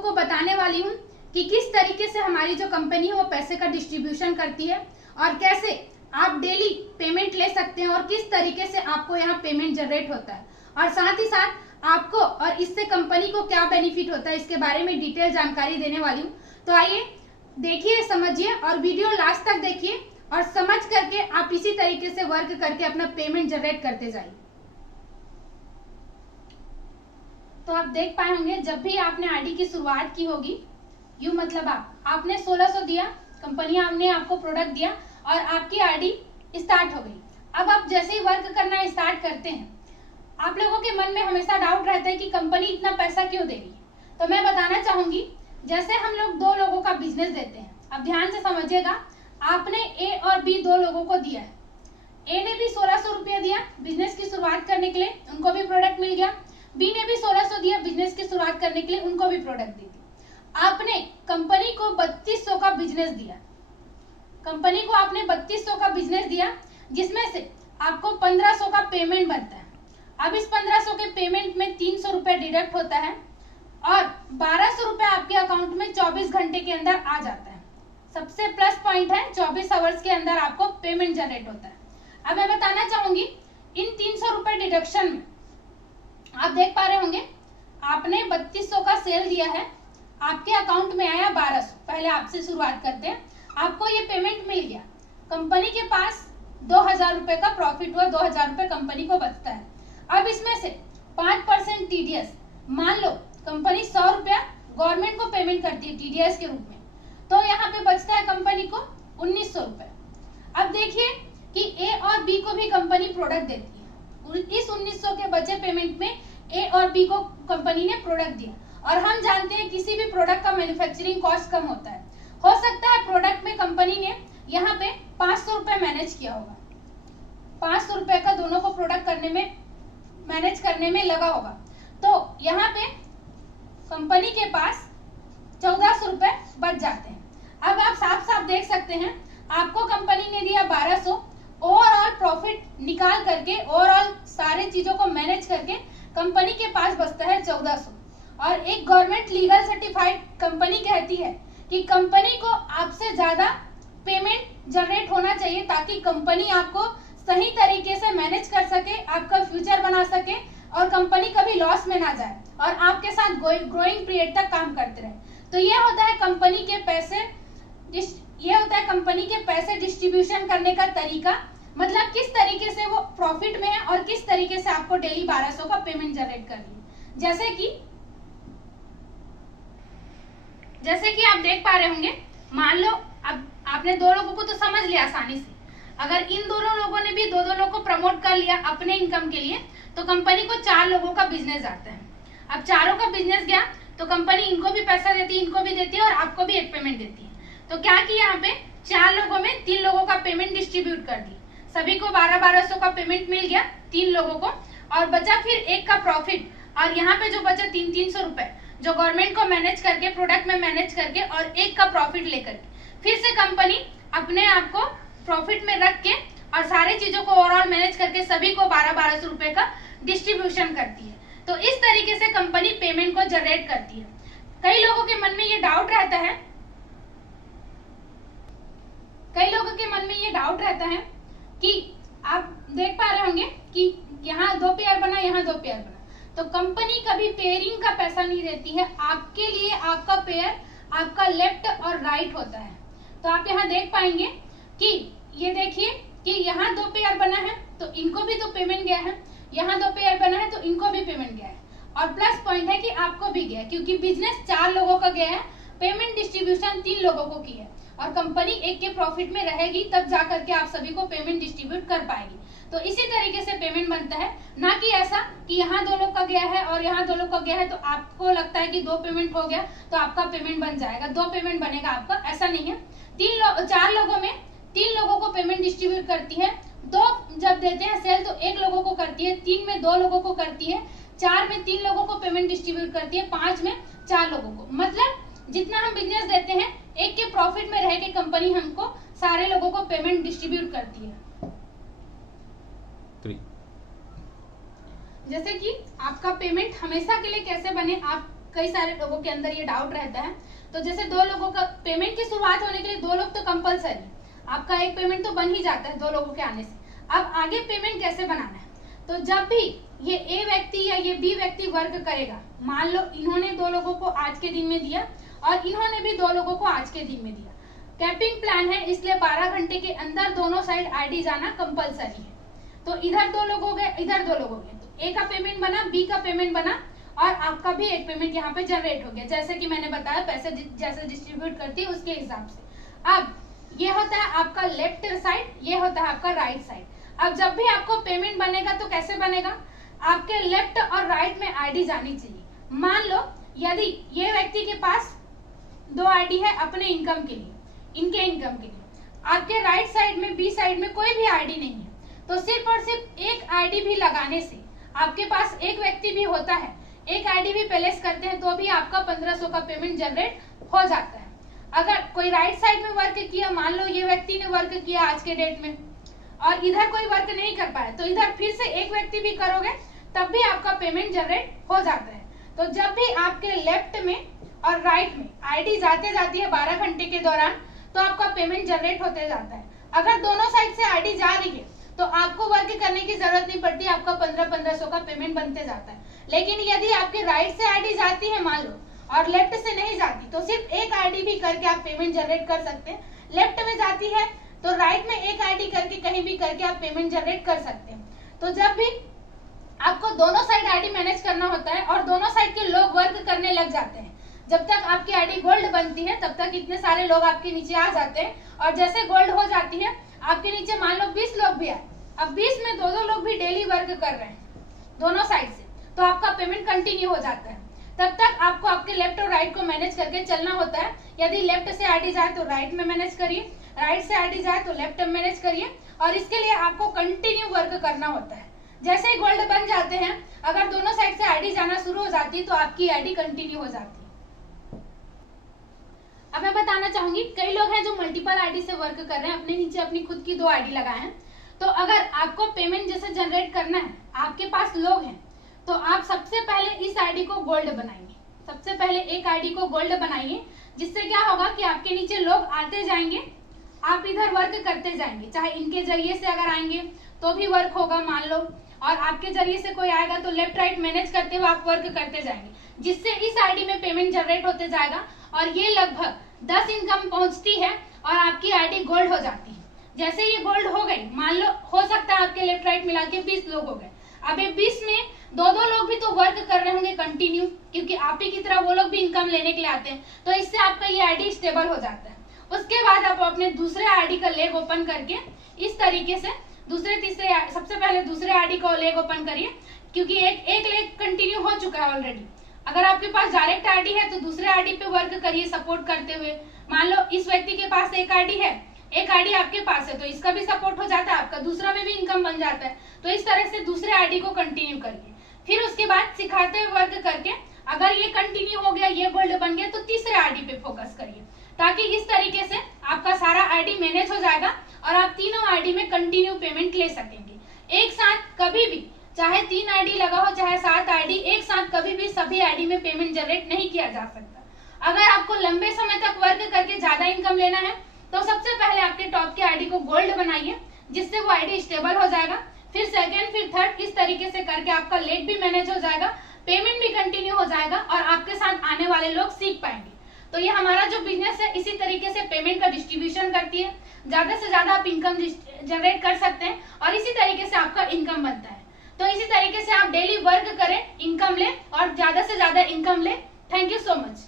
लोगों को बताने वाली हूँ कि किस तरीके से हमारी जो कंपनी है वो पैसे का डिस्ट्रीब्यूशन करती है और कैसे आप डेली पेमेंट ले सकते हैं और किस तरीके से आपको यहाँ पेमेंट जनरेट होता है, और साथ ही साथ आपको और इससे कंपनी को क्या बेनिफिट होता है इसके बारे में डिटेल जानकारी देने वाली हूँ। तो आइए देखिए, समझिए और वीडियो लास्ट तक देखिए और समझ करके आप इसी तरीके से वर्क करके अपना पेमेंट जनरेट करते जाइए। तो आप देख पाए होंगे, जब भी आपने आईडी की शुरुआत की होगी, यू मतलब आपने 1600 दिया, कंपनी ने आपको प्रोडक्ट दिया और आपकी आईडी स्टार्ट हो गई। अब आप जैसे ही वर्क करना स्टार्ट करते हैं, आप लोगों के मन में हमेशा डाउट रहता है कि कंपनी इतना पैसा क्यों दे रही है। तो मैं बताना चाहूंगी, जैसे हम लोग दो लोगों का बिजनेस देते हैं, अब ध्यान से समझिएगा, आपने ए और बी दो लोगों को दिया है। ए ने भी 1600 रुपया दिया बिजनेस की शुरुआत करने के लिए, उनको भी प्रोडक्ट मिल गया। बी ने भी 1600 दिया बिजनेस की शुरुआत करने के लिए, उनको भी प्रोडक्ट दी थी। आपने कंपनी को 3200 का बिजनेस दिया, कंपनी को आपने 3200 का बिजनेस दिया, जिसमें से आपको 1500 का पेमेंट बनता है। अब इस 1500 के पेमेंट में 300 रुपए डिडक्ट होता है और 1200 रुपए आपके अकाउंट में 24 घंटे के अंदर आ जाता है। सबसे प्लस पॉइंट है 24 आवर्स के अंदर आपको पेमेंट जनरेट होता है। अब मैं बताना चाहूंगी, इन 300 रुपए डिडक्शन में आप देख पा रहे होंगे, आपने 3200 का सेल दिया है, आपके अकाउंट में आया 1200। पहले आपसे शुरुआत करते हैं, आपको ये पेमेंट मिल गया, कंपनी के पास 2000 रुपए का प्रॉफिट हुआ, 2000 रुपए कंपनी को बचता है। अब इसमें से 5% टीडीएस, मान लो कंपनी 100 रुपया गवर्नमेंट को पेमेंट करती है टीडीएस के रूप में, तो यहाँ पे बचता है कंपनी को 1900 रुपए। अब देखिए कि ए और बी को भी कंपनी प्रोडक्ट देती है, इस 1900 के बचे पेमेंट में ए और बी को कंपनी ने प्रोडक्ट दिया, और हम जानते हैं किसी भी प्रोडक्ट का मैन्युफैक्चरिंग कॉस्ट कम होता है। हो सकता है प्रोडक्ट में कंपनी ने यहाँ पे 500 रुपए मैनेज किया होगा, 500 रुपए का दोनों को प्रोडक्ट करने में मैनेज करने में लगा होगा, तो यहाँ पे कंपनी के पास 1400 रुपए बच जाते हैं। अब आप साफ साफ देख सकते हैं, आपको कंपनी ने दिया 1200, ओवरऑल प्रॉफिट निकाल करके, ओवरऑल सारे चीजों को मैनेज करके कंपनी के पास बचता है 1400। और एक गवर्नमेंट लीगल सर्टिफाइड कंपनी कहती है कि कंपनी को आपसे ज्यादा पेमेंट जनरेट होना चाहिए ताकि कंपनी आपको सही तरीके से मैनेज कर सके, आपका फ्यूचर बना सके और कंपनी कभी लॉस में ना जाए और आपके साथ ग्रोइंग पीरियड तक काम करते रहे। तो ये होता है कंपनी के पैसे डिस्ट्रीब्यूशन करने का तरीका, मतलब किस तरीके से वो प्रॉफिट में है और किस तरीके से आपको डेली 1200 का पेमेंट जनरेट कर रही है। जैसे कि आप देख पा रहे होंगे, मान लो अब आपने दो लोगों को तो समझ लिया आसानी से, अगर इन दोनों लोगों ने भी दो लोगों को प्रमोट कर लिया अपने इनकम के लिए, तो कंपनी को 4 लोगों का बिजनेस आता है। अब चारों का बिजनेस गया तो कंपनी इनको भी पैसा देती है, इनको भी देती है और आपको भी एक पेमेंट देती है। तो क्या कि यहाँ पे 4 लोगों में 3 लोगों का पेमेंट डिस्ट्रीब्यूट कर दी, सभी को 1200 का पेमेंट मिल गया 3 लोगों को, और बचा फिर एक का प्रॉफिट। और यहाँ पे जो बचा 300 रुपए जो गवर्नमेंट को मैनेज करके, प्रोडक्ट में मैनेज करके और एक का प्रॉफिट लेकर फिर से कंपनी अपने आप को प्रॉफिट में रख के और सारी चीजों को ओवरऑल मैनेज करके सभी को 1200 रुपए का डिस्ट्रीब्यूशन करती है। तो इस तरीके से कंपनी पेमेंट को जनरेट करती है। कई लोगों के मन में ये डाउट रहता है कि आप देख पा रहे होंगे कि यहाँ 2 पेयर बना, यहाँ 2 पेयर बना, तो कंपनी कभी पेयरिंग का पैसा नहीं देती है। आपके लिए आपका पेयर आपका लेफ्ट और राइट होता है। तो आप यहाँ देख पाएंगे कि ये देखिए कि यहाँ 2 पेयर बना है तो इनको भी तो पेमेंट गया है, यहाँ 2 पेयर बना है तो इनको भी पेमेंट गया है, और प्लस पॉइंट है कि आपको भी गया, क्योंकि बिजनेस 4 लोगों का गया है, पेमेंट डिस्ट्रीब्यूशन 3 लोगों को की है, और कंपनी एक के प्रॉफिट में रहेगी तब जाकर के आप सभी को पेमेंट डिस्ट्रीब्यूट कर पाएगी। तो इसी तरीके से पेमेंट बनता है, ना कि ऐसा कि यहाँ 2 लोग का गया है और यहाँ 2 लोग का गया है तो आपको लगता है कि 2 पेमेंट हो गया तो आपका पेमेंट बन जाएगा, 2 पेमेंट बनेगा आपका, ऐसा नहीं है। 4 लोगों में 3 लोगों को पेमेंट डिस्ट्रीब्यूट करती है, 2 जब देते हैं सेल तो 1 लोगों को करती है, 3 में 2 लोगों को करती है, 4 में 3 लोगों को पेमेंट डिस्ट्रीब्यूट करती है, 5 में 4 लोगों को। मतलब जितना हम बिजनेस देते हैं, एक के प्रॉफिट में रह के कंपनी हमको सारे लोगों को पेमेंट डिस्ट्रीब्यूट करती है। जैसे कि आपका पेमेंट हमेशा के लिए कैसे बने, आप कई सारे लोगों के अंदर ये डाउट रहता है। तो जैसे 2 लोगों का पेमेंट की शुरुआत होने के लिए 2 लोग तो कंपलसरी, आपका एक पेमेंट तो बन ही जाता है 2 लोगों के आने से। अब आगे पेमेंट कैसे बनाना है, तो जब भी ये ए व्यक्ति या ये बी व्यक्ति वर्क करेगा, मान लो इन्होंने 2 लोगों को आज के दिन में दिया और इन्होंने भी 2 लोगों को आज के दिन में दिया। कैपिंग प्लान है, इसलिए 12 घंटे के अंदर दोनों साइड आईडी जाना कंपलसरी है। तो इधर 2 लोग हो गए, इधर 2 लोग हो गए, तो ए का पेमेंट बना, बी का पेमेंट बना और आपका भी एक पेमेंट यहाँ पे जनरेट हो गया, जैसे कि मैंने बताया पैसे जैसे डिस्ट्रीब्यूट करती है उसके हिसाब से। अब ये होता है आपका लेफ्ट साइड, ये होता है आपका राइट साइड। अब जब भी आपको पेमेंट बनेगा तो कैसे बनेगा, आपके लेफ्ट और राइट में आईडी जानी चाहिए। मान लो यदि ये व्यक्ति के पास 2 आईडी है अपने इनकम के लिए, इनके इनकम के लिए, आपके राइट साइड में बी साइड में कोई भी आईडी नहीं है, तो सिर्फ और सिर्फ एक आईडी भी लगाने से, आपके पास एक व्यक्ति भी होता है, एक आईडी भी प्लेस करते हैं तो भी आपका 1500 का पेमेंट जनरेट हो जाता है। अगर कोई राइट साइड में वर्क किया, मान लो ये व्यक्ति ने वर्क किया आज के डेट में और इधर कोई वर्क नहीं कर पाया, तो इधर फिर से एक व्यक्ति भी करोगे तब भी आपका पेमेंट जनरेट हो जाता है। तो जब भी आपके लेफ्ट में और राइट में आईडी जाते जाती है 12 घंटे के दौरान, तो आपका पेमेंट जनरेट होते जाता है। अगर दोनों साइड से आईडी जा रही है तो आपको वर्क करने की जरूरत नहीं पड़ती, आपका 1500 का पेमेंट बनते जाता है। लेकिन यदि आपके राइट से आईडी जाती है मान लो और लेफ्ट से नहीं जाती, तो सिर्फ एक आईडी भी करके आप पेमेंट जनरेट कर सकते हैं। लेफ्ट में जाती है तो राइट में एक आईडी करके कहीं भी करके आप पेमेंट जनरेट कर सकते हैं। तो जब भी आपको दोनों साइड आईडी मैनेज करना होता है और दोनों साइड के लोग वर्क करने लग जाते हैं, जब तक आपकी आईडी गोल्ड बनती है तब तक इतने सारे लोग आपके नीचे आ जाते हैं, और जैसे गोल्ड हो जाती है आपके नीचे मान लो 20 लोग भी आए, अब 20 में 2-2 लोग भी डेली वर्क कर रहे हैं दोनों साइड से, तो आपका पेमेंट कंटिन्यू हो जाता है। तब तक आपको आपके लेफ्ट और राइट को मैनेज करके चलना होता है। यदि लेफ्ट से आईडी जाए तो राइट में मैनेज करिए, राइट से आईडी जाए तो लेफ्ट में मैनेज करिए, और इसके लिए आपको कंटिन्यू वर्क करना होता है। जैसे ही गोल्ड बन जाते हैं, अगर दोनों साइड से आईडी जाना शुरू हो जाती है तो आपकी आईडी कंटिन्यू हो जाती है। अब मैं बताना चाहूंगी, कई लोग हैं जो मल्टीपल आईडी से वर्क कर रहे हैं, अपने नीचे अपनी खुद की 2 आईडी लगाए हैं। तो अगर आपको पेमेंट जैसे जनरेट करना है, आपके पास लोग हैं, तो आप सबसे पहले इस आईडी को गोल्ड बनाएंगे। सबसे पहले एक आईडी को गोल्ड बनाइए, जिससे क्या होगा कि आपके नीचे लोग आते जाएंगे, आप इधर वर्क करते जाएंगे। चाहे इनके जरिए से अगर आएंगे तो भी वर्क होगा मान लो, और आपके जरिए से कोई आएगा तो लेफ्ट राइट मैनेज करते हुए आप वर्क करते जाएंगे, जिससे इस आईडी में पेमेंट जनरेट होते जाएगा। और ये लगभग 10 इनकम पहुंचती है और आपकी आईडी गोल्ड हो जाती है। जैसे ये गोल्ड हो गई, मान लो हो सकता है आपके लेफ्ट राइट मिला के 20 लोग हो गए, अब ये 20 में 2-2 लोग भी तो वर्क कर रहे होंगे कंटिन्यू, क्योंकि आप ही की तरह वो लोग भी इनकम लेने के लिए आते हैं, तो इससे आपका ये आईडी स्टेबल हो जाता है। उसके बाद आप अपने दूसरे आईडी का लेग ओपन करके इस तरीके से दूसरे तीसरे, सबसे पहले दूसरे आईडी का लेग ओपन करिए, क्योंकि एक लेग कंटिन्यू हो चुका है ऑलरेडी। अगर आपके पास डायरेक्ट आईडी है तो दूसरे आईडी पे वर्क करिए सपोर्ट करते हुए। मान लो इस व्यक्ति के पास एक आईडी है, एक आईडी आपके पास है, तो इसका भी सपोर्ट हो जाता है, आपका दूसरा में भी इनकम बन जाता है। तो इस तरह से दूसरे आईडी को कंटिन्यू करिए। फिर उसके बाद सिखाते हुए वर्क करके अगर ये कंटिन्यू हो गया, ये गोल्ड बन गया, तो तीसरे आईडी पे फोकस करिए, ताकि इस तरीके से आपका सारा आईडी मैनेज हो जाएगा और आप तीनों आईडी में कंटिन्यू पेमेंट ले सकेंगे। एक साथ कभी भी, चाहे 3 आईडी लगा हो चाहे 7 आईडी, एक साथ कभी भी सभी आईडी में पेमेंट जनरेट नहीं किया जा सकता। अगर आपको लंबे समय तक वर्क करके ज्यादा इनकम लेना है तो सबसे पहले आपके टॉप के आईडी को गोल्ड बनाइए, जिससे वो आईडी स्टेबल हो जाएगा। फिर सेकेंड, फिर थर्ड, इस तरीके से करके आपका लेग भी मैनेज हो जाएगा, पेमेंट भी कंटिन्यू हो जाएगा और आपके साथ आने वाले लोग सीख पाएंगे। तो ये हमारा जो बिजनेस है इसी तरीके से पेमेंट का डिस्ट्रीब्यूशन करती है, ज्यादा से ज्यादा आप इनकम जनरेट कर सकते हैं और इसी तरीके से आपका इनकम बनता है। तो इसी तरीके से आप डेली वर्क करें, इनकम ले और ज्यादा से ज्यादा इनकम ले। Thank you so much.